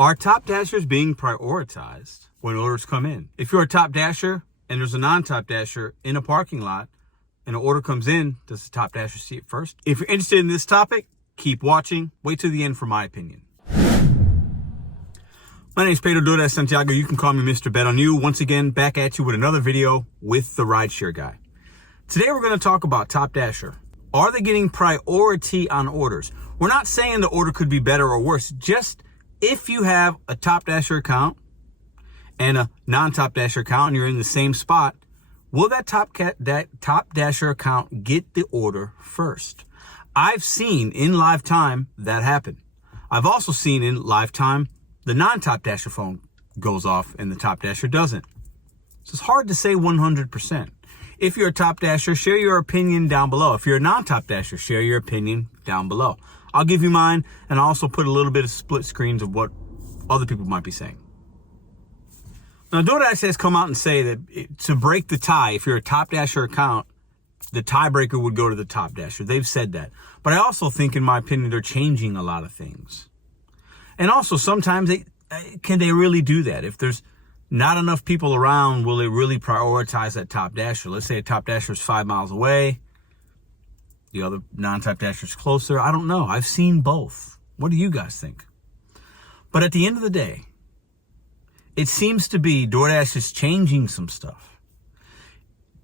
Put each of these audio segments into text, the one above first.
Are top dashers being prioritized when orders come in? If you're a top dasher and there's a non-top dasher in a parking lot and an order comes in, does the top dasher see it first? If you're interested in this topic, keep watching. Wait till the end for my opinion. My name is Pedro Doordash Santiago. You can call me Mr. Bet on You. Once again, back at you with another video with the RideShare Guy. Today we're going to talk about top dasher. Are they getting priority on orders? We're not saying the order could be better or worse. Just if you have a top dasher account and a non-top dasher account and you're in the same spot, will that top dasher account get the order first? I've seen in live time that happen. I've also seen in live time the non-top dasher phone goes off and the top dasher doesn't. So it's hard to say 100%. If you're a top dasher, share your opinion down below. If you're a non-top dasher, share your opinion down below. I'll give you mine, and I'll also put a little bit of split screens of what other people might be saying. Now, Doordash has come out and say that to break the tie, if you're a top dasher account, the tiebreaker would go to the top dasher. They've said that. But I also think, in my opinion, they're changing a lot of things. And also, sometimes can they really do that? If there's not enough people around, will they really prioritize that top dasher? Let's say a top dasher is 5 miles away. The other non-top dasher is closer. I don't know. I've seen both. What do you guys think? But at the end of the day, it seems to be DoorDash is changing some stuff.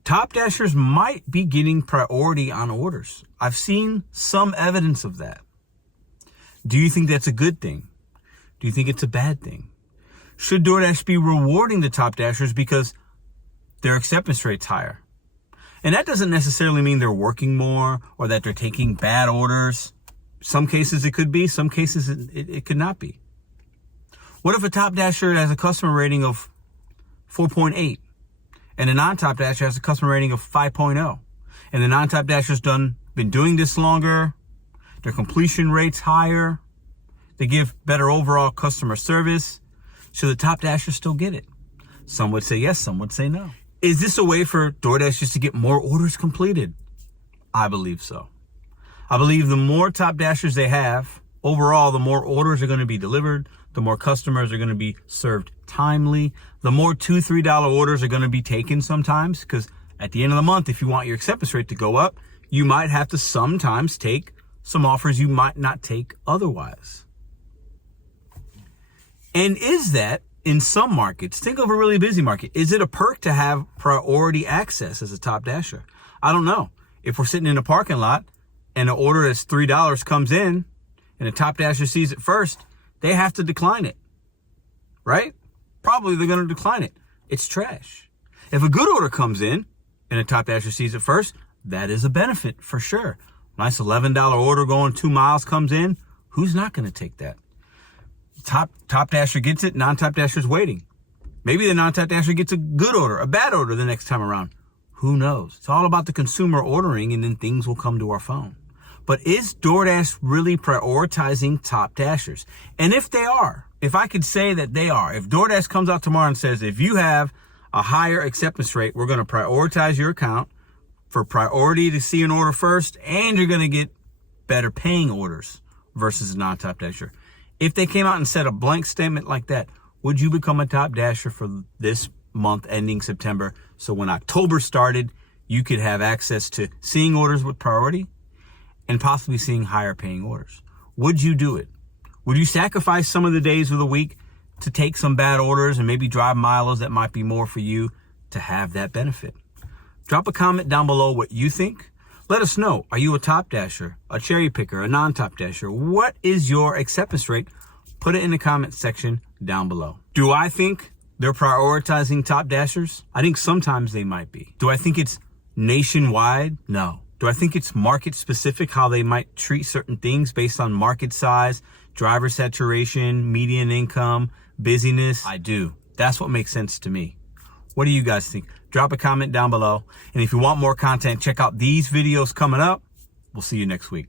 Top dashers might be getting priority on orders. I've seen some evidence of that. Do you think that's a good thing? Do you think it's a bad thing? Should DoorDash be rewarding the top dashers because their acceptance rate's higher? And that doesn't necessarily mean they're working more or that they're taking bad orders. Some cases it could be, some cases it could not be. What if a top dasher has a customer rating of 4.8 and a non-top dasher has a customer rating of 5.0? And the non-top dasher's been doing this longer, their completion rate's higher, they give better overall customer service. Should the top dasher still get it? Some would say yes, some would say no. Is this a way for DoorDash just to get more orders completed? I believe so. I believe the more top dashers they have, overall, the more orders are going to be delivered, the more customers are going to be served timely, the more $2, $3 orders are going to be taken sometimes, because at the end of the month, if you want your acceptance rate to go up, you might have to sometimes take some offers you might not take otherwise. And is that, in some markets, think of a really busy market, is it a perk to have priority access as a top dasher? I don't know. If we're sitting in a parking lot and an order that's $3 comes in and a top dasher sees it first, they have to decline it, right? Probably they're going to decline it. It's trash. If a good order comes in and a top dasher sees it first, that is a benefit for sure. Nice $11 order going 2 miles comes in. Who's not going to take that? Top dasher gets it, non-top dasher's waiting. Maybe the non-top dasher gets a good order, a bad order the next time around. Who knows? It's all about the consumer ordering, and then things will come to our phone. But is DoorDash really prioritizing top dashers? And if they are, if I could say that they are, if DoorDash comes out tomorrow and says, if you have a higher acceptance rate, we're going to prioritize your account for priority to see an order first, and you're going to get better paying orders versus a non-top dasher. If they came out and said a blank statement like that, would you become a top dasher for this month ending September? So when October started, you could have access to seeing orders with priority and possibly seeing higher paying orders. Would you do it? Would you sacrifice some of the days of the week to take some bad orders and maybe drive miles that might be more for you to have that benefit? Drop a comment down below what you think. Let us know. Are you a top dasher, a cherry picker, a non-top dasher? What is your acceptance rate? Put it in the comment section down below. Do I think they're prioritizing top dashers? I think sometimes they might be. Do I think it's nationwide? No. Do I think it's market specific, how they might treat certain things based on market size, driver saturation, median income, busyness? I do. That's what makes sense to me. What do you guys think? Drop a comment down below. And if you want more content, check out these videos coming up. We'll see you next week.